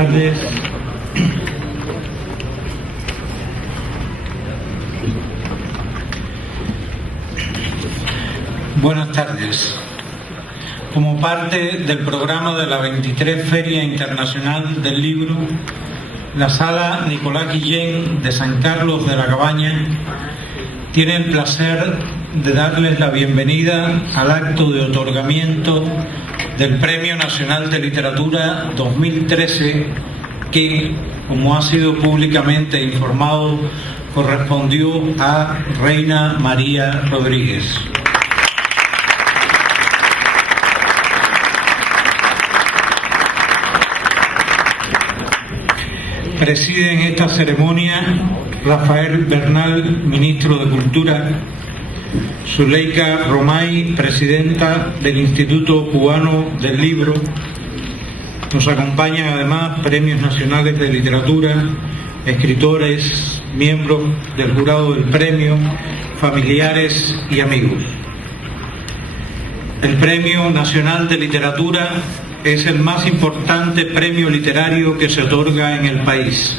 tardes. Buenas tardes. Como parte del programa de la 23 Feria Internacional del Libro, la Sala Nicolás Guillén de San Carlos de la Cabaña tiene el placer de darles la bienvenida al acto de otorgamiento del Premio Nacional de Literatura 2013 que, como ha sido públicamente informado, correspondió a Reina María Rodríguez. Presiden esta ceremonia Rafael Bernal, ministro de Cultura, Zuleika Romay, presidenta del Instituto Cubano del Libro. Nos acompañan además premios nacionales de literatura, escritores, miembros del jurado del premio, familiares y amigos. El Premio Nacional de Literatura es el más importante premio literario que se otorga en el país.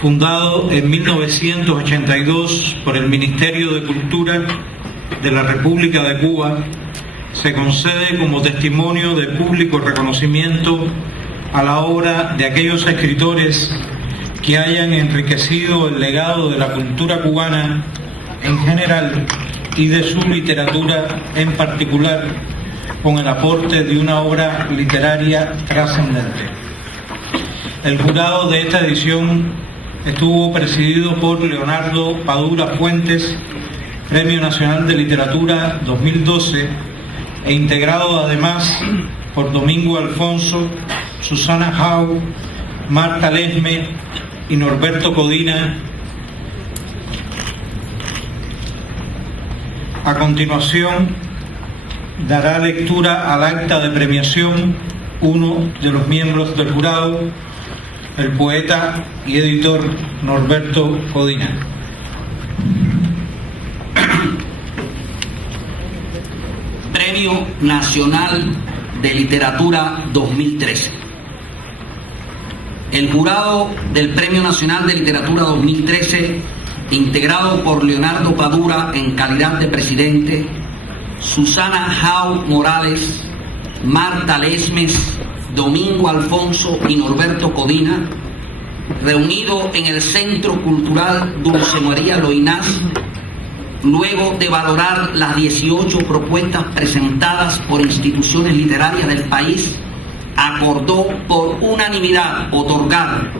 Fundado en 1982 por el Ministerio de Cultura de la República de Cuba, se concede como testimonio de público reconocimiento a la obra de aquellos escritores que hayan enriquecido el legado de la cultura cubana en general y de su literatura en particular, con el aporte de una obra literaria trascendente. El jurado de esta edición estuvo presidido por Leonardo Padura Fuentes, Premio Nacional de Literatura 2012, e integrado además por Domingo Alfonso, Susana Jau, Marta Lesme y Norberto Codina. A continuación, dará lectura al acta de premiación uno de los miembros del jurado, el poeta y editor Norberto Codina. Premio Nacional de Literatura 2013. El jurado del Premio Nacional de Literatura 2013, integrado por Leonardo Padura en calidad de presidente, Susana Jau Morales, Marta Lesmes, Domingo Alfonso y Norberto Codina, reunido en el Centro Cultural Dulce María Loynaz, luego de valorar las 18 propuestas presentadas por instituciones literarias del país, acordó por unanimidad otorgar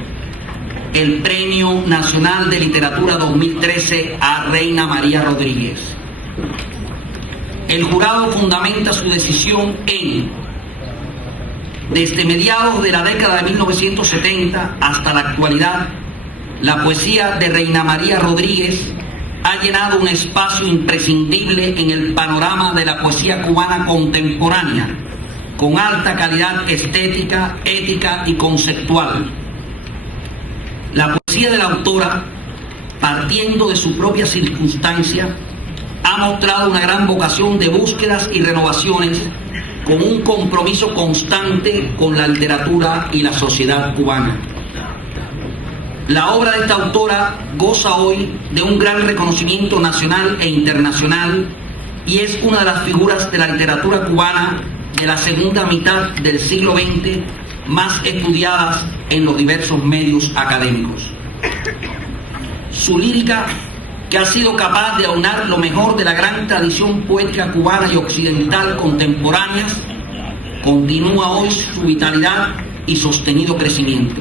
el Premio Nacional de Literatura 2013 a Reina María Rodríguez. El jurado fundamenta su decisión en: desde mediados de la década de 1970 hasta la actualidad, la poesía de Reina María Rodríguez ha llenado un espacio imprescindible en el panorama de la poesía cubana contemporánea, con alta calidad estética, ética y conceptual. La poesía de la autora, partiendo de su propia circunstancia, ha mostrado una gran vocación de búsquedas y renovaciones, con un compromiso constante con la literatura y la sociedad cubana. La obra de esta autora goza hoy de un gran reconocimiento nacional e internacional y es una de las figuras de la literatura cubana de la segunda mitad del siglo XX más estudiadas en los diversos medios académicos. Su lírica, que ha sido capaz de aunar lo mejor de la gran tradición poética cubana y occidental contemporáneas, continúa hoy su vitalidad y sostenido crecimiento.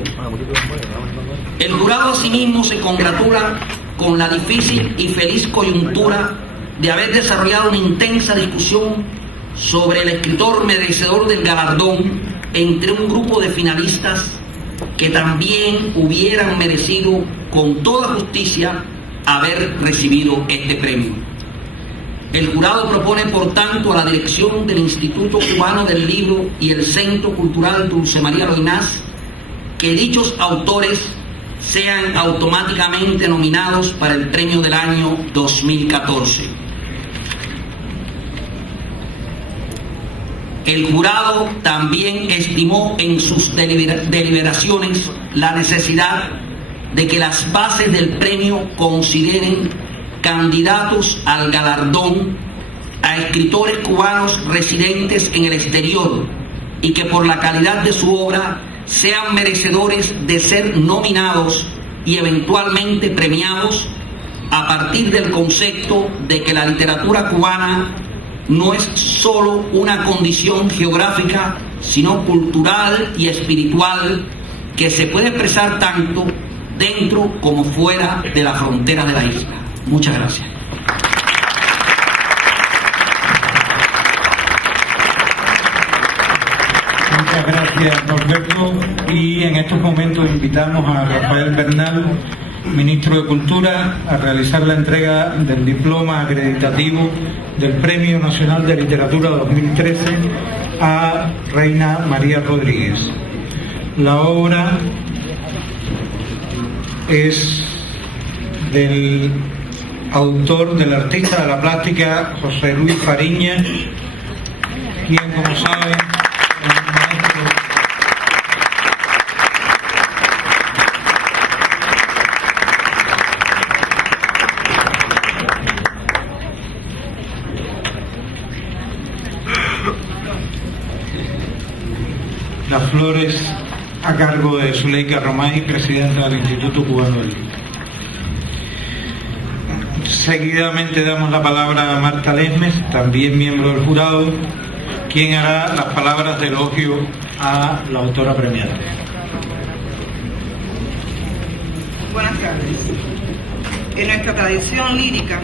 El jurado asimismo se congratula con la difícil y feliz coyuntura de haber desarrollado una intensa discusión sobre el escritor merecedor del galardón entre un grupo de finalistas que también hubieran merecido con toda justicia haber recibido este premio. El jurado propone, por tanto, a la dirección del Instituto Cubano del Libro y el Centro Cultural Dulce María Loynaz que dichos autores sean automáticamente nominados para el premio del año 2014. El jurado también estimó en sus deliberaciones la necesidad de que las bases del premio consideren candidatos al galardón a escritores cubanos residentes en el exterior y que por la calidad de su obra sean merecedores de ser nominados y eventualmente premiados a partir del concepto de que la literatura cubana no es solo una condición geográfica, sino cultural y espiritual que se puede expresar tanto dentro como fuera de las fronteras de la isla. Muchas gracias. Muchas gracias, Norberto. Y en estos momentos invitamos a Rafael Bernal, Ministro de Cultura, a realizar la entrega del diploma acreditativo del Premio Nacional de Literatura 2013 a Reina María Rodríguez. La obra es del autor, del artista de la plástica José Luis Fariña, quien, como saben, las flores a cargo de Zuleika Romay, presidenta del Instituto Cubano del Libro. Seguidamente damos la palabra a Marta Lesmes, también miembro del jurado, quien hará las palabras de elogio a la autora premiada. Buenas tardes. En nuestra tradición lírica,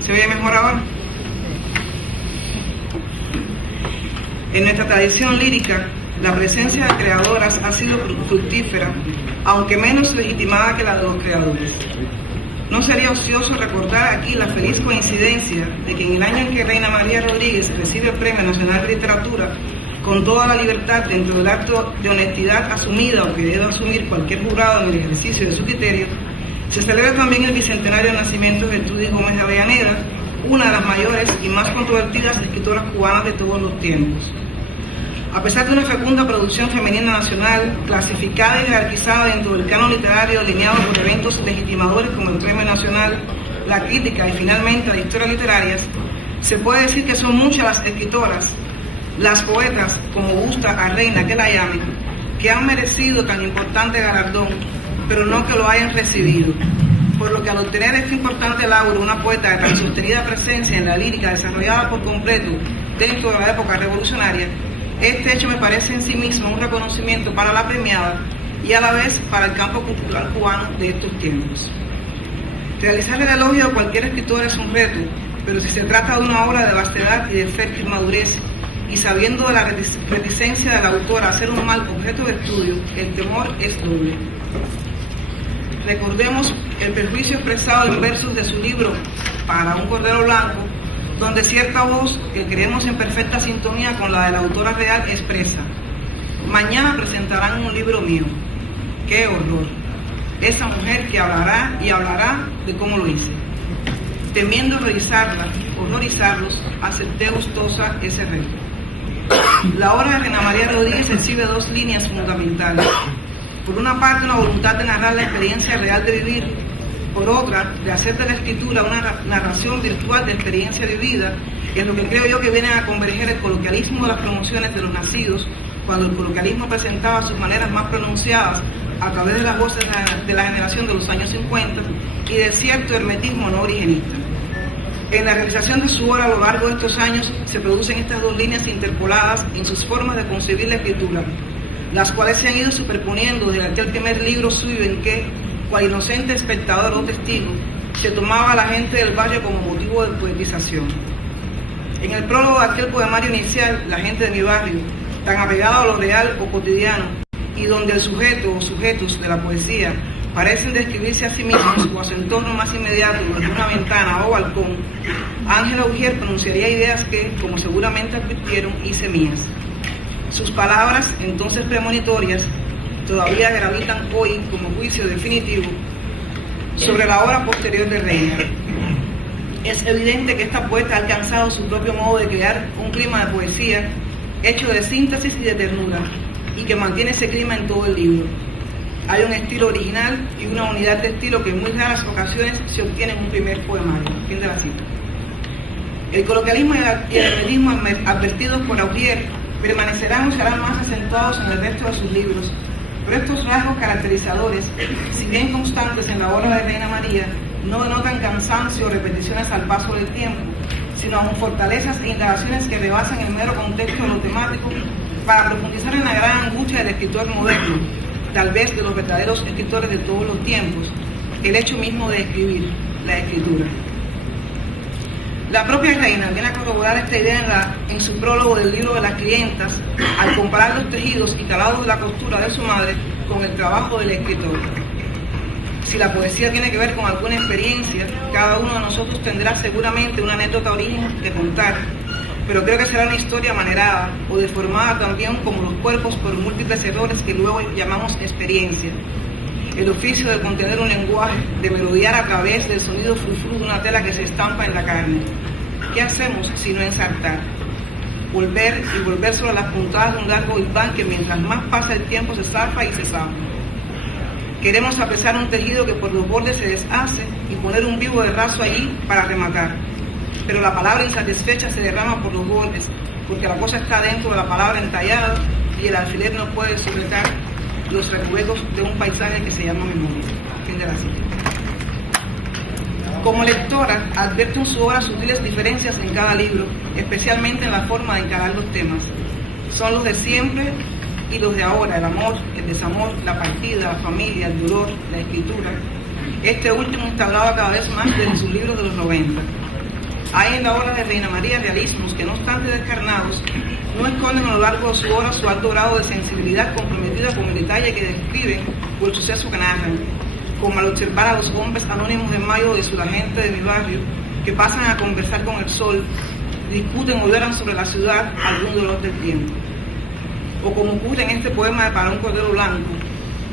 ¿se oye mejor ahora? En nuestra tradición lírica, la presencia de creadoras ha sido fructífera, aunque menos legitimada que la de los creadores. No sería ocioso recordar aquí la feliz coincidencia de que en el año en que Reina María Rodríguez recibe el Premio Nacional de Literatura, con toda la libertad dentro del acto de honestidad asumida o que debe asumir cualquier jurado en el ejercicio de su criterio, se celebra también el bicentenario del nacimiento de Gertrudis Gómez de Avellaneda, una de las mayores y más controvertidas escritoras cubanas de todos los tiempos. A pesar de una fecunda producción femenina nacional, clasificada y jerarquizada dentro del canon literario alineado por eventos legitimadores como el Premio Nacional, la crítica y finalmente las historias literarias, se puede decir que son muchas las escritoras, las poetas, como gusta a Reina que la llamen, que han merecido tan importante galardón, pero no que lo hayan recibido. Por lo que al obtener este importante lauro, una poeta de tan sostenida presencia en la lírica desarrollada por completo dentro de la época revolucionaria, este hecho me parece en sí mismo un reconocimiento para la premiada y a la vez para el campo cultural cubano de estos tiempos. Realizar el elogio a cualquier escritor es un reto, pero si se trata de una obra de vastedad y de fértil madurez, y sabiendo de la reticencia de la autora a ser un mal objeto de estudio, el temor es doble. Recordemos el perjuicio expresado en versos de su libro Para un Cordero Blanco, donde cierta voz, que creemos en perfecta sintonía con la de la autora real, expresa: mañana presentarán un libro mío. ¡Qué horror! Esa mujer que hablará y hablará de cómo lo hice. Temiendo revisarla, horrorizarlos, acepté gustosa ese reto. La obra de Reina María Rodríguez exhibe dos líneas fundamentales. Por una parte, una voluntad de narrar la experiencia real de vivir. Por otra, de hacer de la escritura una narración virtual de experiencia vivida, en lo que creo yo que viene a converger el coloquialismo de las promociones de los nacidos, cuando el coloquialismo presentaba sus maneras más pronunciadas a través de las voces de la generación de los años 50 y de cierto hermetismo no originista. En la realización de su obra a lo largo de estos años se producen estas dos líneas interpoladas en sus formas de concebir la escritura, las cuales se han ido superponiendo desde aquel primer libro suyo en que, cual inocente espectador o testigo, se tomaba a la gente del barrio como motivo de poetización. En el prólogo de aquel poemario inicial, La gente de mi barrio, tan apegado a lo real o cotidiano, y donde el sujeto o sujetos de la poesía parecen describirse a sí mismos o a su entorno más inmediato desde una ventana o balcón, Ángela Ujier pronunciaría ideas que, como seguramente advirtieron, hice mías. Sus palabras, entonces premonitorias, todavía gravitan hoy como juicio definitivo sobre la obra posterior de Reina. Es evidente que esta poeta ha alcanzado su propio modo de crear un clima de poesía hecho de síntesis y de ternura, y que mantiene ese clima en todo el libro. Hay un estilo original y una unidad de estilo que en muy raras ocasiones se obtiene en un primer poemario. Fin de la cita. El coloquialismo y el hermetismo advertidos por Augier permanecerán o serán más asentados en el resto de sus libros, pero estos rasgos caracterizadores, si bien constantes en la obra de Reina María, no denotan cansancio o repeticiones al paso del tiempo, sino aún fortalezas e indagaciones que rebasan el mero contexto de lo temático para profundizar en la gran angustia del escritor moderno, tal vez de los verdaderos escritores de todos los tiempos, el hecho mismo de escribir, la escritura. La propia Reina viene a corroborar esta idea en su prólogo del libro de las clientas, al comparar los tejidos y calados de la costura de su madre con el trabajo del escritor. Si la poesía tiene que ver con alguna experiencia, cada uno de nosotros tendrá seguramente una anécdota origen que contar, pero creo que será una historia manerada o deformada también como los cuerpos por múltiples errores que luego llamamos experiencia. El oficio de contener un lenguaje, de melodiar a través del sonido frufru de una tela que se estampa en la carne. ¿Qué hacemos si no ensartar? Volver y volver sobre las puntadas de un largo hilván que mientras más pasa el tiempo se zafa y se zafa. Queremos apreciar un tejido que por los bordes se deshace y poner un vivo de raso allí para rematar. Pero la palabra insatisfecha se derrama por los bordes, porque la cosa está dentro de la palabra entallada y el alfiler no puede sujetar los recovecos de un paisaje que se llama memoria. Fin de la cita. Como lectora, advierto en su obra sutiles diferencias en cada libro, especialmente en la forma de encarar los temas. Son los de siempre y los de ahora, el amor, el desamor, la partida, la familia, el dolor, la escritura. Este último instalado cada vez más desde sus libros de los 90. Hay en la obra de Reina María realismos que, no obstante descarnados, no esconden a lo largo de su obra su alto grado de sensibilidad comprometida con el detalle que describen o el suceso que narran, como al observar a los hombres anónimos de mayo de su la gente de mi barrio, que pasan a conversar con el sol, discuten o lloran sobre la ciudad algún dolor del tiempo. O como ocurre en este poema de Para un cordero blanco,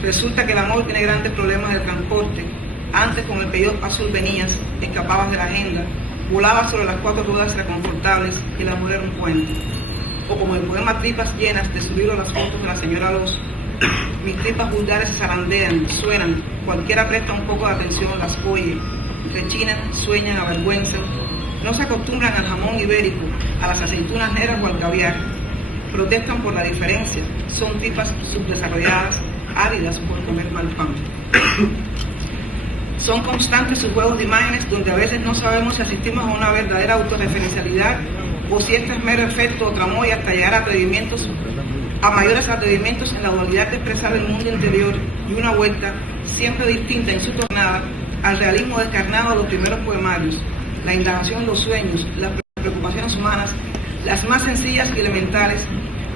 resulta que el amor tiene grandes problemas de transporte. Antes con el peyot azul venías, escapabas de la agenda, volabas sobre las 4 ruedas reconfortables y el amor era un puente. O como el poema Tripas llenas de subir a las fotos de la señora Loz, mis tripas vulgares se zarandean, suenan, cualquiera presta un poco de atención, las oye, rechinan, sueñan, avergüenzan, no se acostumbran al jamón ibérico, a las aceitunas negras o al caviar, protestan por la diferencia, son tripas subdesarrolladas, áridas por comer mal pan. Son constantes sus juegos de imágenes donde a veces no sabemos si asistimos a una verdadera autorreferencialidad o si este es mero efecto o tramoya hasta llegar a mayores atrevimientos en la dualidad de expresar el mundo interior y una vuelta siempre distinta en su tornada al realismo descarnado de los primeros poemarios, la indagación en los sueños, las preocupaciones humanas, las más sencillas y elementales,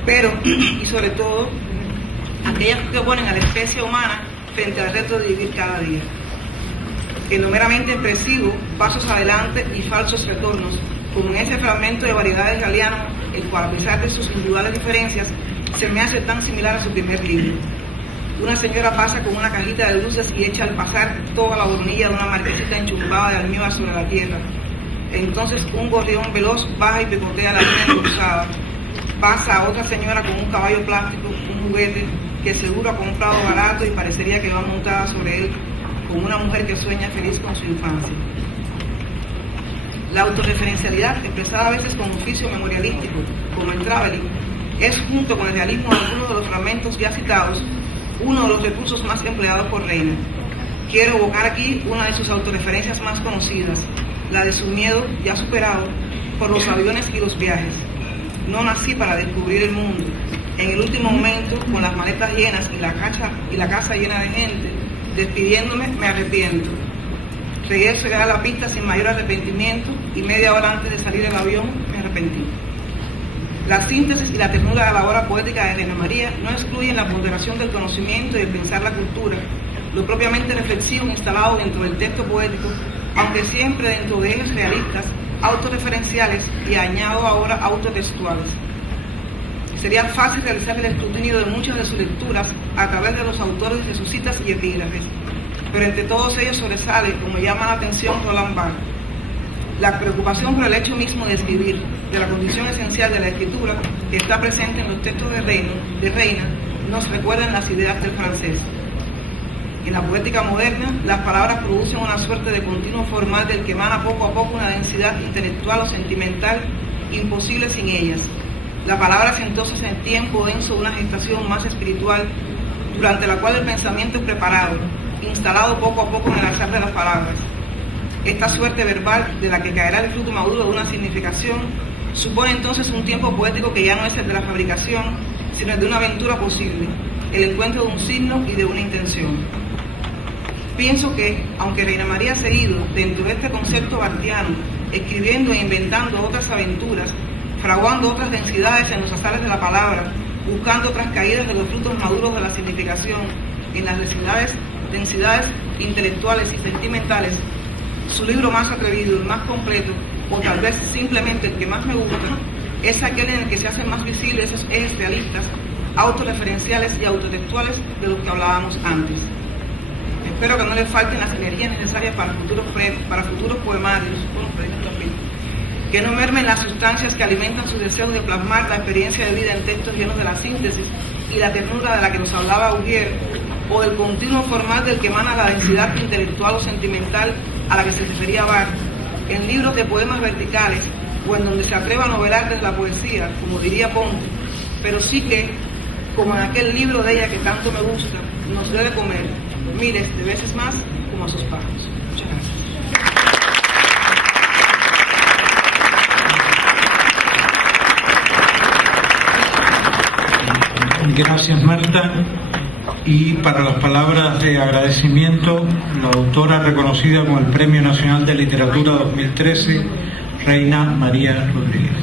pero, y sobre todo, aquellas que ponen a la especie humana frente al reto de vivir cada día. En lo meramente expresivo, pasos adelante y falsos retornos, como en ese fragmento de Variedades Galeano, el cual, a pesar de sus individuales diferencias, se me hace tan similar a su primer libro. Una señora pasa con una cajita de luces y echa al pasar toda la boronilla de una marquesita enchumbada de almíbar sobre la tierra. Entonces un gorrión veloz baja y picotea la línea cruzada. Pasa a otra señora con un caballo plástico, un juguete que seguro ha comprado barato y parecería que va montada sobre él, como una mujer que sueña feliz con su infancia. La autorreferencialidad, expresada a veces con oficio memorialístico, como el traveling, es, junto con el realismo de algunos de los fragmentos ya citados, uno de los recursos más empleados por Reina. Quiero evocar aquí una de sus autorreferencias más conocidas, la de su miedo, ya superado, por los aviones y los viajes. No nací para descubrir el mundo. En el último momento, con las maletas llenas y la casa llena de gente, despidiéndome, me arrepiento. Regreso a la pista sin mayor arrepentimiento y media hora antes de salir del avión me arrepentí. La síntesis y la ternura de la obra poética de Reina María no excluyen la ponderación del conocimiento y el pensar la cultura, lo propiamente reflexivo instalado dentro del texto poético, aunque siempre dentro de ejes realistas, autorreferenciales y, añado ahora, autotextuales. Sería fácil realizar el escrutinio de muchas de sus lecturas a través de los autores de sus citas y epígrafes, pero entre todos ellos sobresale, como llama la atención, Roland Barthes. La preocupación por el hecho mismo de escribir, de la condición esencial de la escritura que está presente en los textos de Reina, nos recuerdan las ideas del francés. En la poética moderna, las palabras producen una suerte de continuo formal del que emana poco a poco una densidad intelectual o sentimental imposible sin ellas. La palabra es entonces el tiempo denso de una gestación más espiritual, durante la cual el pensamiento es preparado, instalado poco a poco en el alzar de las palabras. Esta suerte verbal, de la que caerá el fruto maduro de una significación, supone entonces un tiempo poético que ya no es el de la fabricación, sino el de una aventura posible, el encuentro de un signo y de una intención. Pienso que, aunque Reina María ha seguido, dentro de este concepto bartiano, escribiendo e inventando otras aventuras, fraguando otras densidades en los azares de la palabra, buscando otras caídas de los frutos maduros de la significación en las densidades intelectuales y sentimentales, su libro más atrevido, el más completo, o tal vez simplemente el que más me gusta, es aquel en el que se hacen más visibles esos ejes realistas, autorreferenciales y autotextuales de los que hablábamos antes. Espero que no les falten las energías necesarias para futuros poemarios, que no mermen las sustancias que alimentan su deseo de plasmar la experiencia de vida en textos llenos de la síntesis y la ternura de la que nos hablaba Augier, o del continuo formal del que emana la densidad intelectual o sentimental a la que se refería Barthes, en libros de poemas verticales o en donde se atreva a novelar desde la poesía, como diría Ponte, pero sí que, como en aquel libro de ella que tanto me gusta, nos debe comer miles de veces más como a sus pájaros. Muchas gracias. Gracias, Marta. Y para las palabras de agradecimiento, la autora reconocida con el Premio Nacional de Literatura 2013, Reina María Rodríguez.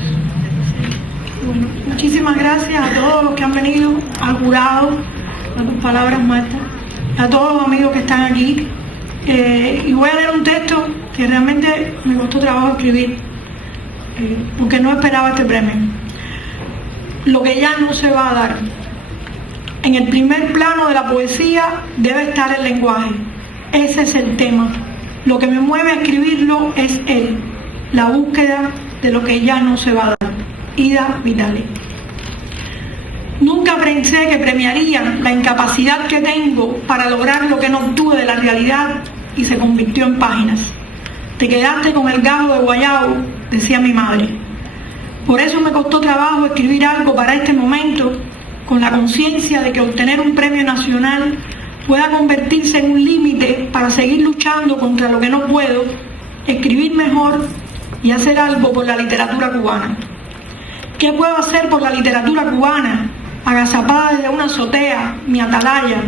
Bueno, muchísimas gracias a todos los que han venido, al jurado, a tus palabras, Marta, a todos los amigos que están aquí. Y voy a leer un texto que realmente me costó trabajo escribir, porque no esperaba este premio. Lo que ya no se va a dar. En el primer plano de la poesía debe estar el lenguaje. Ese es el tema. Lo que me mueve a escribirlo es él, la búsqueda de lo que ya no se va a dar. Ida Vitale. Nunca pensé que premiarían la incapacidad que tengo para lograr lo que no obtuve de la realidad y se convirtió en páginas. Te quedaste con el gajo de guayabo, decía mi madre. Por eso me costó trabajo escribir algo para este momento, con la conciencia de que obtener un premio nacional pueda convertirse en un límite para seguir luchando contra lo que no puedo, escribir mejor y hacer algo por la literatura cubana. ¿Qué puedo hacer por la literatura cubana? Agazapada desde una azotea, mi atalaya,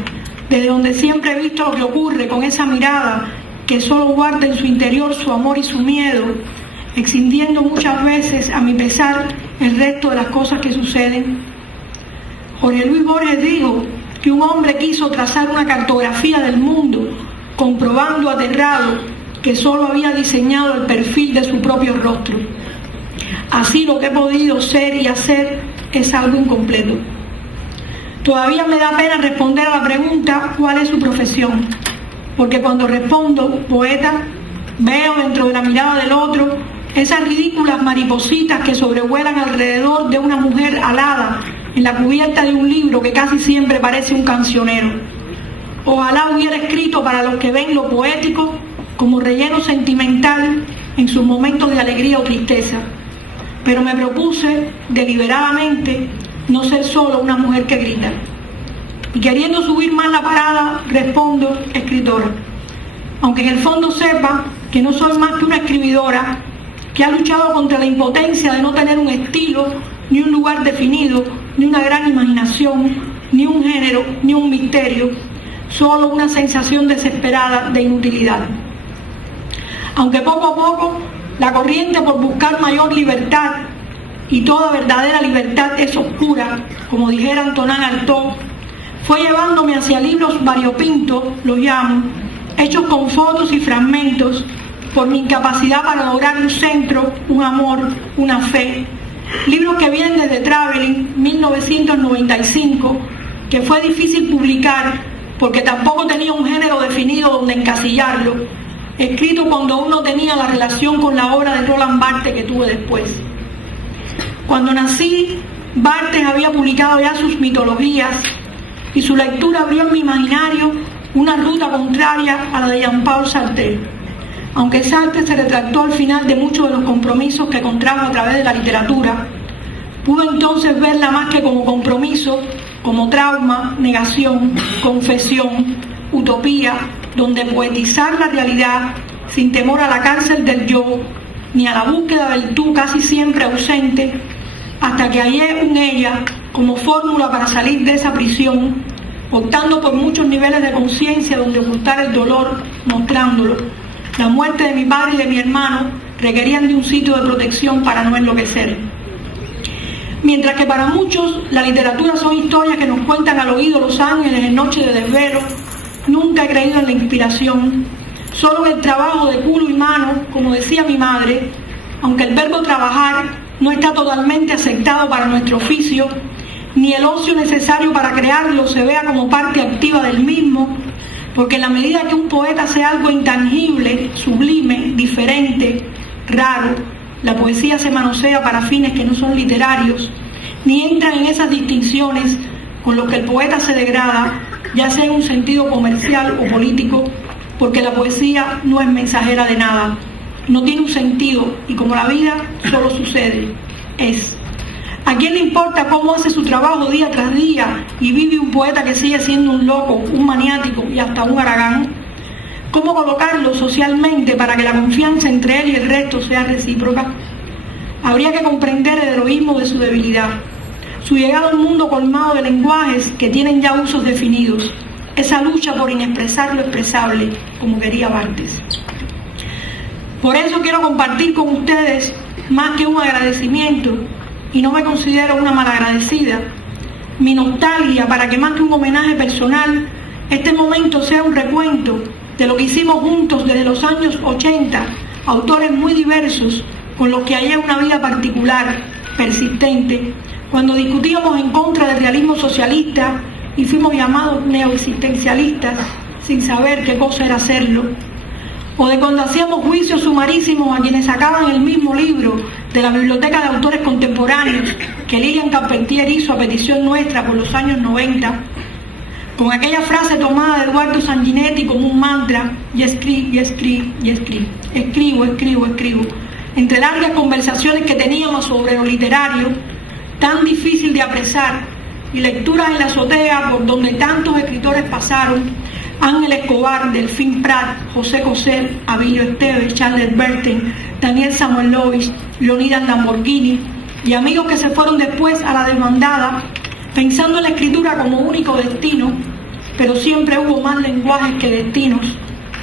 desde donde siempre he visto lo que ocurre con esa mirada que solo guarda en su interior su amor y su miedo, excindiendo muchas veces, a mi pesar, el resto de las cosas que suceden. Jorge Luis Borges dijo que un hombre quiso trazar una cartografía del mundo, comprobando aterrado que solo había diseñado el perfil de su propio rostro. Así lo que he podido ser y hacer es algo incompleto. Todavía me da pena responder a la pregunta ¿cuál es su profesión? Porque cuando respondo poeta, veo dentro de la mirada del otro esas ridículas maripositas que sobrevuelan alrededor de una mujer alada en la cubierta de un libro que casi siempre parece un cancionero. Ojalá hubiera escrito para los que ven lo poético como relleno sentimental en sus momentos de alegría o tristeza, pero me propuse deliberadamente no ser solo una mujer que grita. Y queriendo subir más la parada, respondo escritora, aunque en el fondo sepa que no soy más que una escribidora que ha luchado contra la impotencia de no tener un estilo, ni un lugar definido, ni una gran imaginación, ni un género, ni un misterio, solo una sensación desesperada de inutilidad. Aunque poco a poco la corriente por buscar mayor libertad, y toda verdadera libertad es oscura, como dijera Antonin Artaud, fue llevándome hacia libros variopintos, los llamo, hechos con fotos y fragmentos, por mi incapacidad para lograr un centro, un amor, una fe. Libros que vienen desde Traveling, 1995, que fue difícil publicar porque tampoco tenía un género definido donde encasillarlo, escrito cuando aún no tenía la relación con la obra de Roland Barthes que tuve después. Cuando nací, Barthes había publicado ya sus mitologías y su lectura abrió en mi imaginario una ruta contraria a la de Jean-Paul Sartre. Aunque Sartre se retractó al final de muchos de los compromisos que contrajo a través de la literatura, pudo entonces verla más que como compromiso, como trauma, negación, confesión, utopía, donde poetizar la realidad sin temor a la cárcel del yo, ni a la búsqueda del tú casi siempre ausente, hasta que hallé un ella como fórmula para salir de esa prisión, optando por muchos niveles de conciencia donde ocultar el dolor, mostrándolo. La muerte de mi padre y de mi hermano requerían de un sitio de protección para no enloquecer. Mientras que para muchos la literatura son historias que nos cuentan al oído los ángeles en noche de desvelo, nunca he creído en la inspiración, solo en el trabajo de culo y mano, como decía mi madre, aunque el verbo trabajar no está totalmente aceptado para nuestro oficio, ni el ocio necesario para crearlo se vea como parte activa del mismo, porque en la medida que un poeta sea algo intangible, sublime, diferente, raro, la poesía se manosea para fines que no son literarios, ni entra en esas distinciones con los que el poeta se degrada, ya sea en un sentido comercial o político, porque la poesía no es mensajera de nada, no tiene un sentido y como la vida solo sucede, es. ¿A quién le importa cómo hace su trabajo día tras día y vive un poeta que sigue siendo un loco, un maniático y hasta un haragán? ¿Cómo colocarlo socialmente para que la confianza entre él y el resto sea recíproca? Habría que comprender el heroísmo de su debilidad, su llegada a un mundo colmado de lenguajes que tienen ya usos definidos, esa lucha por inexpresar lo expresable, como quería Barthes. Por eso quiero compartir con ustedes, más que un agradecimiento, y no me considero una malagradecida, mi nostalgia para que más que un homenaje personal, este momento sea un recuento de lo que hicimos juntos desde los años 80, autores muy diversos, con los que hallé una vida particular, persistente, cuando discutíamos en contra del realismo socialista y fuimos llamados neoexistencialistas sin saber qué cosa era hacerlo, o de cuando hacíamos juicios sumarísimos a quienes sacaban el mismo libro de la Biblioteca de Autores Contemporáneos que Lilian Carpentier hizo a petición nuestra por los años 90, con aquella frase tomada de Eduardo Sanguinetti como un mantra, y escribo, entre largas conversaciones que teníamos sobre lo literario, tan difícil de apresar, y lecturas en la azotea por donde tantos escritores pasaron, Ángel Escobar, Delfín Prat, José Coser, Abilio Esteves, Charles Bertin, Daniel Samuelovich, Leonidas Lamborghini y amigos que se fueron después a la desbandada, pensando en la escritura como único destino, pero siempre hubo más lenguajes que destinos,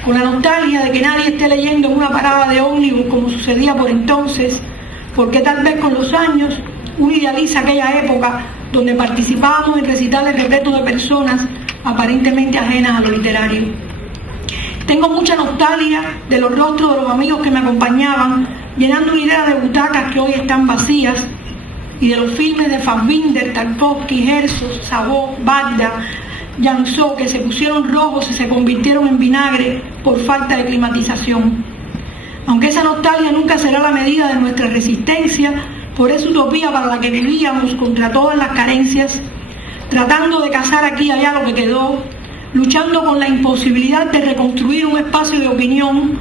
con la nostalgia de que nadie esté leyendo en una parada de ómnibus como sucedía por entonces, porque tal vez con los años uno idealiza aquella época donde participábamos en recitales repletos de personas aparentemente ajenas a lo literario. Tengo mucha nostalgia de los rostros de los amigos que me acompañaban, llenando una hilera de butacas que hoy están vacías, y de los filmes de Fassbinder, Tarkovsky, Herzog, Sabó, Bagda, Janso, que se pusieron rojos y se convirtieron en vinagre por falta de climatización. Aunque esa nostalgia nunca será la medida de nuestra resistencia por esa utopía para la que vivíamos contra todas las carencias, tratando de cazar aquí y allá lo que quedó, luchando con la imposibilidad de reconstruir un espacio de opinión,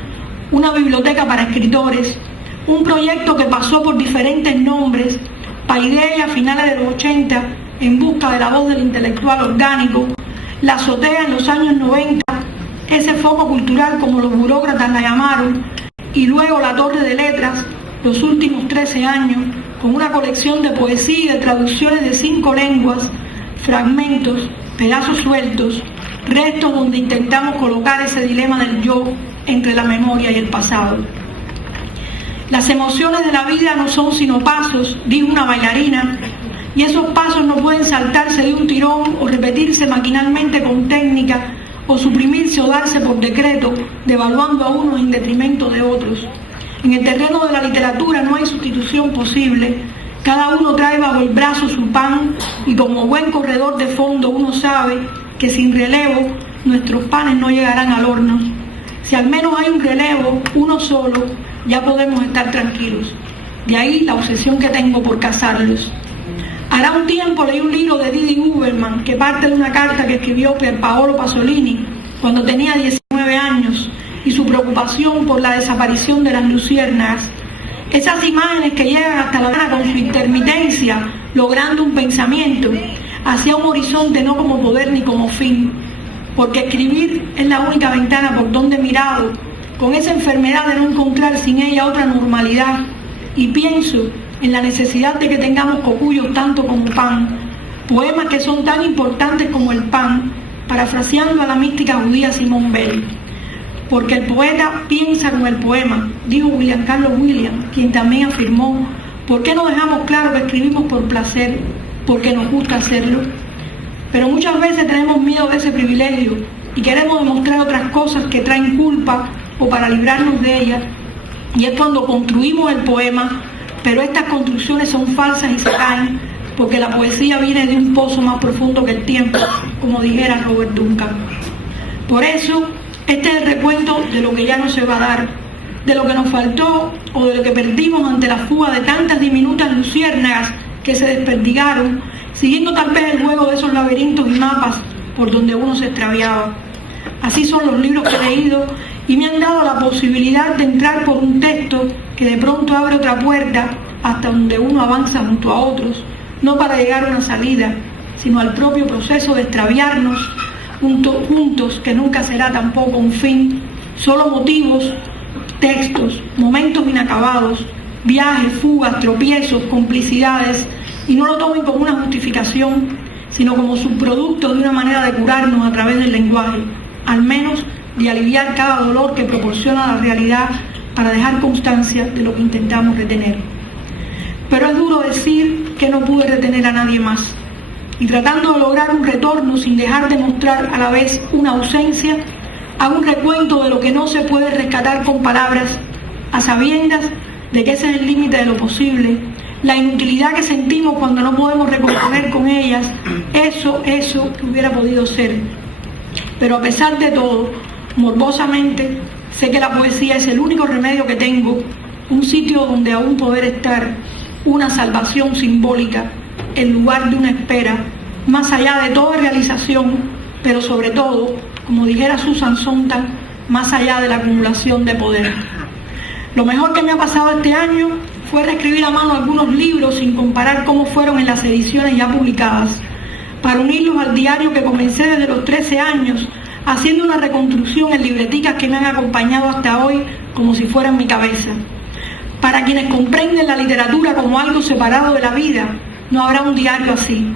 una biblioteca para escritores, un proyecto que pasó por diferentes nombres, Paideia a finales de los 80, en busca de la voz del intelectual orgánico, la azotea en los años 90, ese foco cultural como los burócratas la llamaron, y luego la Torre de Letras, los últimos 13 años, con una colección de poesía y de traducciones de 5 lenguas, fragmentos, pedazos sueltos, restos donde intentamos colocar ese dilema del yo entre la memoria y el pasado. Las emociones de la vida no son sino pasos, dijo una bailarina, y esos pasos no pueden saltarse de un tirón o repetirse maquinalmente con técnica o suprimirse o darse por decreto, devaluando a unos en detrimento de otros. En el terreno de la literatura no hay sustitución posible. Cada uno trae bajo el brazo su pan y como buen corredor de fondo uno sabe que sin relevo nuestros panes no llegarán al horno. Si al menos hay un relevo, uno solo, ya podemos estar tranquilos. De ahí la obsesión que tengo por cazarlos. Hará un tiempo leí un libro de Didi Huberman que parte de una carta que escribió Pierpaolo Pasolini cuando tenía 19 años y su preocupación por la desaparición de las luciérnagas. Esas imágenes que llegan hasta la gana con su intermitencia, logrando un pensamiento hacia un horizonte no como poder ni como fin, porque escribir es la única ventana por donde he mirado, con esa enfermedad de no encontrar sin ella otra normalidad, y pienso en la necesidad de que tengamos cocuyos tanto como pan, poemas que son tan importantes como el pan, parafraseando a la mística judía Simone Weil. Porque el poeta piensa con el poema, dijo William Carlos Williams, quien también afirmó: ¿por qué no dejamos claro que escribimos por placer? Porque nos gusta hacerlo. Pero muchas veces tenemos miedo de ese privilegio y queremos demostrar otras cosas que traen culpa o para librarnos de ellas, y es cuando construimos el poema, pero estas construcciones son falsas y se caen, porque la poesía viene de un pozo más profundo que el tiempo, como dijera Robert Duncan. Por eso, este es el recuento de lo que ya no se va a dar, de lo que nos faltó o de lo que perdimos ante la fuga de tantas diminutas luciérnagas que se desperdigaron, siguiendo tal vez el juego de esos laberintos y mapas por donde uno se extraviaba. Así son los libros que he leído y me han dado la posibilidad de entrar por un texto que de pronto abre otra puerta hasta donde uno avanza junto a otros, no para llegar a una salida, sino al propio proceso de extraviarnos juntos, que nunca será tampoco un fin, solo motivos, textos, momentos inacabados, viajes, fugas, tropiezos, complicidades, y no lo tomen como una justificación, sino como subproducto de una manera de curarnos a través del lenguaje, al menos de aliviar cada dolor que proporciona la realidad para dejar constancia de lo que intentamos retener. Pero es duro decir que no pude retener a nadie más, y tratando de lograr un retorno sin dejar de mostrar a la vez una ausencia, hago un recuento de lo que no se puede rescatar con palabras, a sabiendas de que ese es el límite de lo posible, la inutilidad que sentimos cuando no podemos recomponer con ellas eso que hubiera podido ser. Pero a pesar de todo, morbosamente, sé que la poesía es el único remedio que tengo, un sitio donde aún poder estar, una salvación simbólica, en lugar de una espera, más allá de toda realización, pero sobre todo, como dijera Susan Sontag, más allá de la acumulación de poder. Lo mejor que me ha pasado este año fue reescribir a mano algunos libros sin comparar cómo fueron en las ediciones ya publicadas, para unirlos al diario que comencé desde los 13 años, haciendo una reconstrucción en libreticas que me han acompañado hasta hoy como si fueran mi cabeza. Para quienes comprenden la literatura como algo separado de la vida, no habrá un diario así.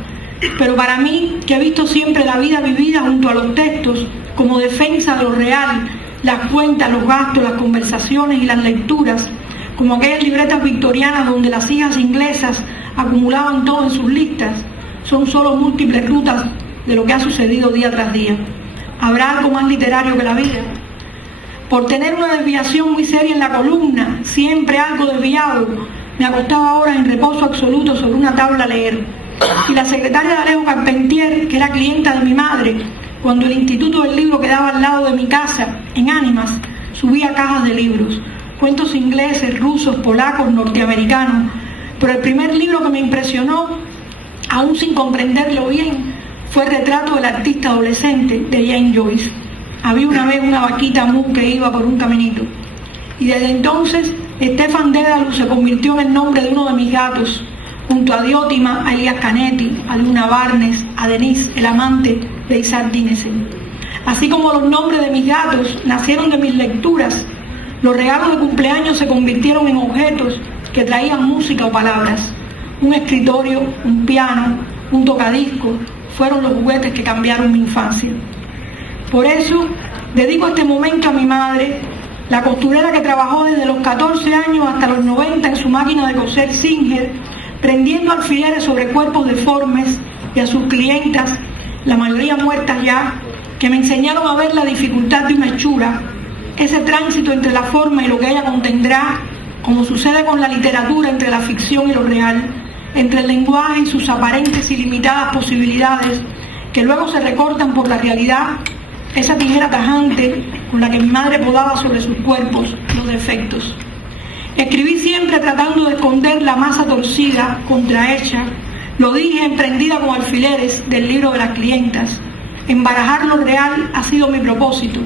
Pero para mí, que he visto siempre la vida vivida junto a los textos como defensa de lo real, las cuentas, los gastos, las conversaciones y las lecturas, como aquellas libretas victorianas donde las hijas inglesas acumulaban todo en sus listas, son solo múltiples rutas de lo que ha sucedido día tras día. ¿Habrá algo más literario que la vida? Por tener una desviación muy seria en la columna, siempre algo desviado, me acostaba ahora en reposo absoluto sobre una tabla a leer. Y la secretaria de Alejo Carpentier, que era clienta de mi madre, cuando el Instituto del Libro quedaba al lado de mi casa, en Ánimas, subía cajas de libros, cuentos ingleses, rusos, polacos, norteamericanos. Pero el primer libro que me impresionó, aún sin comprenderlo bien, fue el Retrato del artista adolescente de Jane Joyce. Había una vez una vaquita mu que iba por un caminito. Y desde entonces, Stefan Dedalus se convirtió en el nombre de uno de mis gatos, junto a Diótima, a Elías Canetti, a Luna Barnes, a Denise, el amante de Isaac Dinesen. Así como los nombres de mis gatos nacieron de mis lecturas, los regalos de cumpleaños se convirtieron en objetos que traían música o palabras. Un escritorio, un piano, un tocadiscos, fueron los juguetes que cambiaron mi infancia. Por eso, dedico este momento a mi madre, la costurera que trabajó desde los 14 años hasta los 90 en su máquina de coser Singer, prendiendo alfileres sobre cuerpos deformes, y a sus clientas, la mayoría muertas ya, que me enseñaron a ver la dificultad de una hechura, ese tránsito entre la forma y lo que ella contendrá, como sucede con la literatura entre la ficción y lo real, entre el lenguaje y sus aparentes y limitadas posibilidades, que luego se recortan por la realidad, esa tijera tajante con la que mi madre podaba sobre sus cuerpos los defectos. Escribí siempre tratando de esconder la masa torcida, contrahecha. Lo dije emprendida con alfileres del libro de las clientas. Embarajar lo real ha sido mi propósito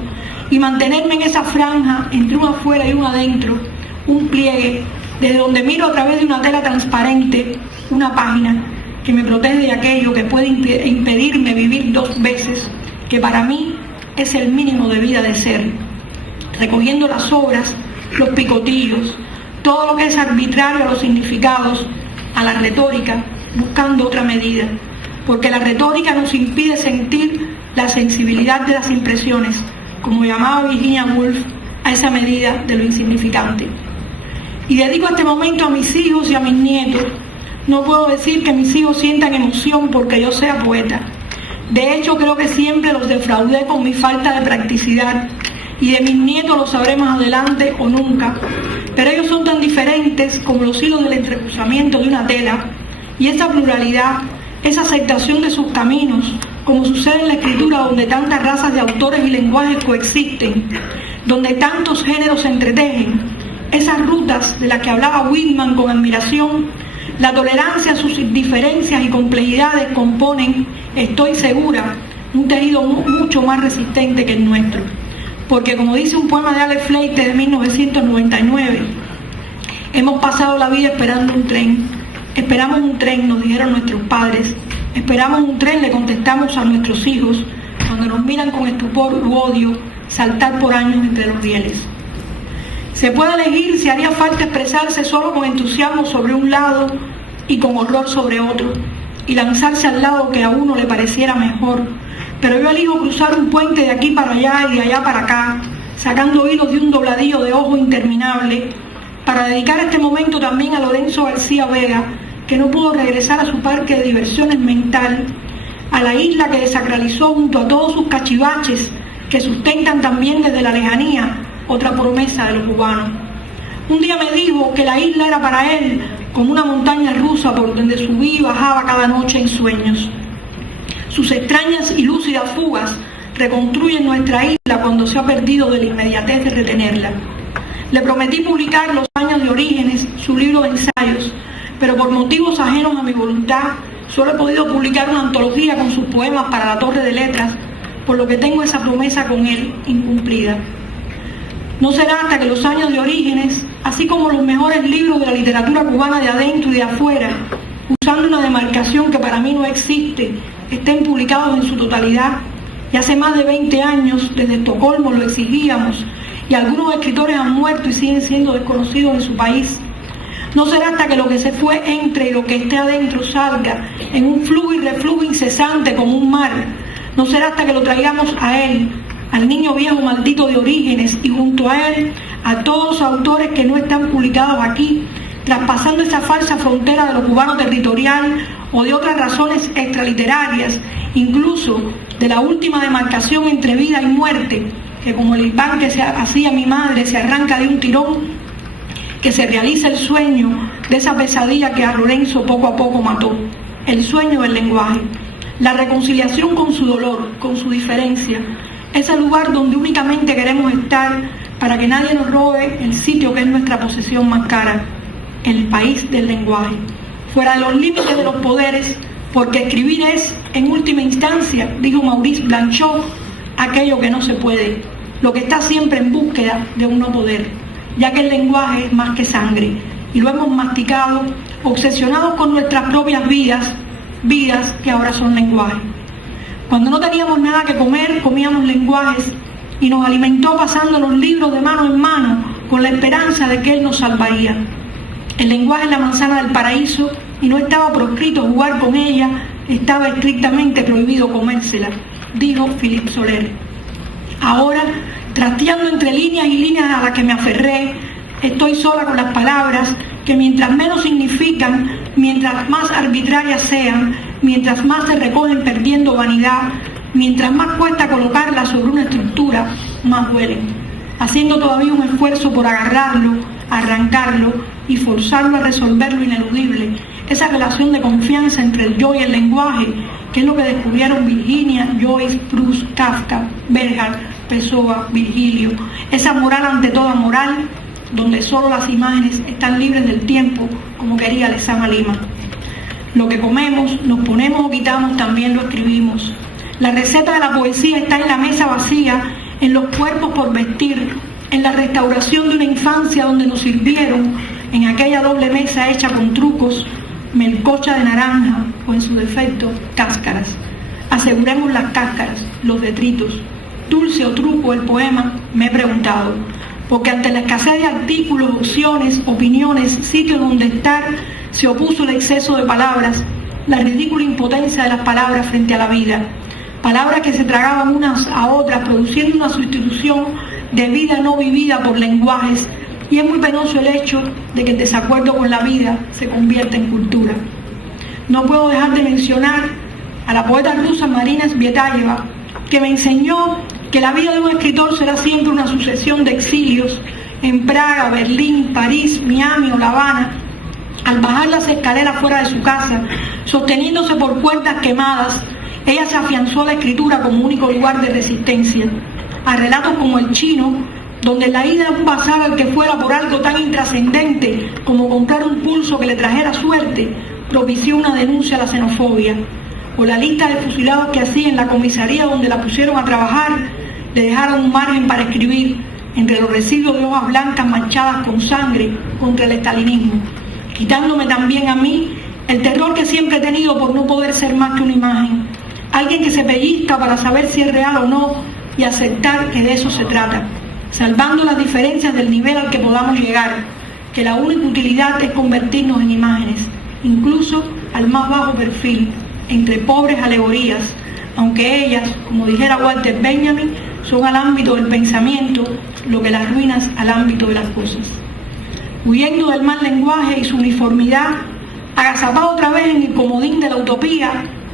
y mantenerme en esa franja entre un afuera y un adentro, un pliegue, desde donde miro a través de una tela transparente una página que me protege de aquello que puede impedirme vivir dos veces, que para mí es el mínimo de vida de ser, recogiendo las obras, los picotillos, todo lo que es arbitrario a los significados, a la retórica, buscando otra medida, porque la retórica nos impide sentir la sensibilidad de las impresiones, como llamaba Virginia Woolf a esa medida de lo insignificante. Y dedico este momento a mis hijos y a mis nietos. No puedo decir que mis hijos sientan emoción porque yo sea poeta. De hecho, creo que siempre los defraudé con mi falta de practicidad, y de mis nietos lo sabré más adelante o nunca, pero ellos son tan diferentes como los hilos del entrecruzamiento de una tela, y esa pluralidad, esa aceptación de sus caminos, como sucede en la escritura donde tantas razas de autores y lenguajes coexisten, donde tantos géneros se entretejen, esas rutas de las que hablaba Whitman con admiración, la tolerancia a sus diferencias y complejidades componen, estoy segura, un tejido mucho más resistente que el nuestro. Porque como dice un poema de Alex Fleite de 1999, hemos pasado la vida esperando un tren. Esperamos un tren, nos dijeron nuestros padres. Esperamos un tren, le contestamos a nuestros hijos, cuando nos miran con estupor u odio, saltar por años entre los rieles. Se puede elegir si haría falta expresarse solo con entusiasmo sobre un lado y con horror sobre otro, y lanzarse al lado que a uno le pareciera mejor. Pero yo elijo cruzar un puente de aquí para allá y de allá para acá, sacando hilos de un dobladillo de ojo interminable, para dedicar este momento también a Lorenzo García Vega, que no pudo regresar a su parque de diversiones mental, a la isla que desacralizó junto a todos sus cachivaches, que sustentan también desde la lejanía otra promesa de los cubanos. Un día me dijo que la isla era para él como una montaña rusa por donde subía y bajaba cada noche en sueños. Sus extrañas y lúcidas fugas reconstruyen nuestra isla cuando se ha perdido de la inmediatez de retenerla. Le prometí publicar Los años de Orígenes, su libro de ensayos, pero por motivos ajenos a mi voluntad solo he podido publicar una antología con sus poemas para la Torre de Letras, por lo que tengo esa promesa con él incumplida. No será hasta que Los años de Orígenes, así como los mejores libros de la literatura cubana de adentro y de afuera, usando una demarcación que para mí no existe, estén publicados en su totalidad. Y hace más de 20 años, desde Estocolmo lo exigíamos, y algunos escritores han muerto y siguen siendo desconocidos en su país. No será hasta que lo que se fue entre y lo que esté adentro salga en un flujo y reflujo incesante como un mar. No será hasta que lo traigamos a él, al niño viejo maldito de Orígenes, y junto a él a todos los autores que no están publicados aquí, traspasando esa falsa frontera de lo cubano territorial o de otras razones extraliterarias, incluso de la última demarcación entre vida y muerte, que como el pan que hacía mi madre se arranca de un tirón, que se realiza el sueño de esa pesadilla que a Lorenzo poco a poco mató, el sueño del lenguaje, la reconciliación con su dolor, con su diferencia, ese lugar donde únicamente queremos estar para que nadie nos robe el sitio que es nuestra posesión más cara, el país del lenguaje, fuera de los límites de los poderes, porque escribir es, en última instancia, dijo Maurice Blanchot, aquello que no se puede, lo que está siempre en búsqueda de un no poder, ya que el lenguaje es más que sangre, y lo hemos masticado, obsesionados con nuestras propias vidas que ahora son lenguaje. Cuando no teníamos nada que comer, comíamos lenguajes, y nos alimentó pasando los libros de mano en mano, con la esperanza de que él nos salvaría. El lenguaje es la manzana del paraíso, y no estaba proscrito jugar con ella, estaba estrictamente prohibido comérsela, dijo Philippe Soler. Ahora, trasteando entre líneas y líneas a las que me aferré, estoy sola con las palabras que mientras menos significan, mientras más arbitrarias sean, mientras más se recogen perdiendo vanidad, mientras más cuesta colocarlas sobre una estructura, más duelen, haciendo todavía un esfuerzo por agarrarlo, arrancarlo y forzarlo a resolver lo ineludible, esa relación de confianza entre el yo y el lenguaje, que es lo que descubrieron Virginia, Joyce, Proust, Kafka, Bernhard, Pessoa, Virgilio, esa moral ante toda moral, donde solo las imágenes están libres del tiempo, como quería Lezama Lima. Lo que comemos, nos ponemos o quitamos, también lo escribimos. La receta de la poesía está en la mesa vacía, en los cuerpos por vestir, en la restauración de una infancia donde nos sirvieron, en aquella doble mesa hecha con trucos, melcocha de naranja o en su defecto, cáscaras. Aseguremos las cáscaras, los detritos. Dulce o truco el poema, me he preguntado, porque ante la escasez de artículos, opciones, opiniones, sitios donde estar, se opuso el exceso de palabras, la ridícula impotencia de las palabras frente a la vida. Palabras que se tragaban unas a otras, produciendo una sustitución de vida no vivida por lenguajes, y es muy penoso el hecho de que el desacuerdo con la vida se convierta en cultura. No puedo dejar de mencionar a la poeta rusa Marina Tsvetaeva, que me enseñó que la vida de un escritor será siempre una sucesión de exilios en Praga, Berlín, París, Miami o La Habana. Al bajar las escaleras fuera de su casa, sosteniéndose por puertas quemadas, ella se afianzó a la escritura como único lugar de resistencia. A relatos como El Chino, donde la ida de un bazar al que fuera por algo tan intrascendente como comprar un pulso que le trajera suerte, propició una denuncia a la xenofobia. O la lista de fusilados que hacía en la comisaría donde la pusieron a trabajar, le dejaron un margen para escribir entre los residuos de hojas blancas manchadas con sangre contra el estalinismo, quitándome también a mí el terror que siempre he tenido por no poder ser más que una imagen, alguien que se pellizca para saber si es real o no y aceptar que de eso se trata, salvando las diferencias del nivel al que podamos llegar, que la única utilidad es convertirnos en imágenes, incluso al más bajo perfil, entre pobres alegorías, aunque ellas, como dijera Walter Benjamin, son al ámbito del pensamiento lo que las ruinas al ámbito de las cosas. Huyendo del mal lenguaje y su uniformidad, agazapado otra vez en el comodín de la utopía,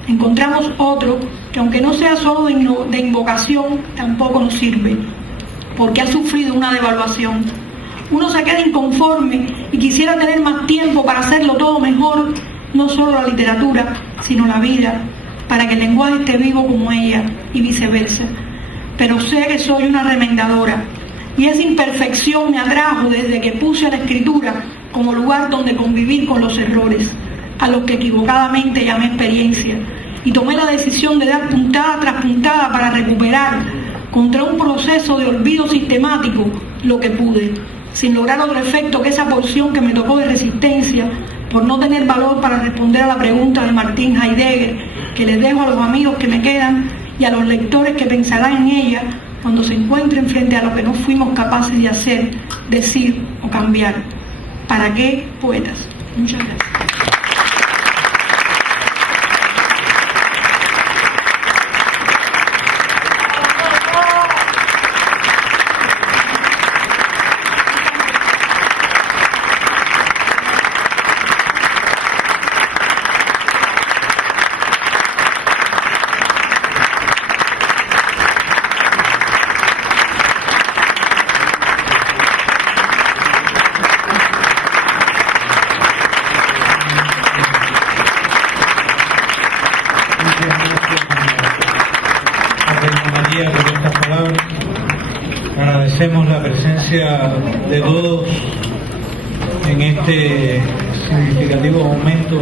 encontramos otro que, aunque no sea solo de invocación, tampoco nos sirve, porque ha sufrido una devaluación. Uno se queda inconforme y quisiera tener más tiempo para hacerlo todo mejor, no solo la literatura, sino la vida, para que el lenguaje esté vivo como ella y viceversa. Pero sé que soy una remendadora y esa imperfección me atrajo desde que puse a la escritura como lugar donde convivir con los errores, a los que equivocadamente llamé experiencia, y tomé la decisión de dar puntada tras puntada para recuperar contra un proceso de olvido sistemático lo que pude, sin lograr otro efecto que esa porción que me tocó de resistencia por no tener valor para responder a la pregunta de Martin Heidegger, que les dejo a los amigos que me quedan y a los lectores que pensarán en ella cuando se encuentren frente a lo que no fuimos capaces de hacer, decir o cambiar. ¿Para qué, poetas? Muchas gracias. Por estas palabras. Agradecemos la presencia de todos en este significativo momento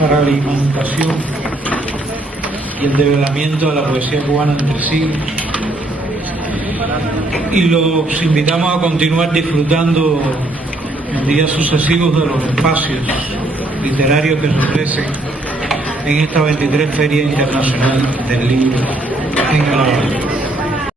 para la imancitación y el develamiento de la poesía cubana entre siglos, y los invitamos a continuar disfrutando en días sucesivos de los espacios literarios que se ofrecen en esta 23 Feria Internacional del Libro en La Habana.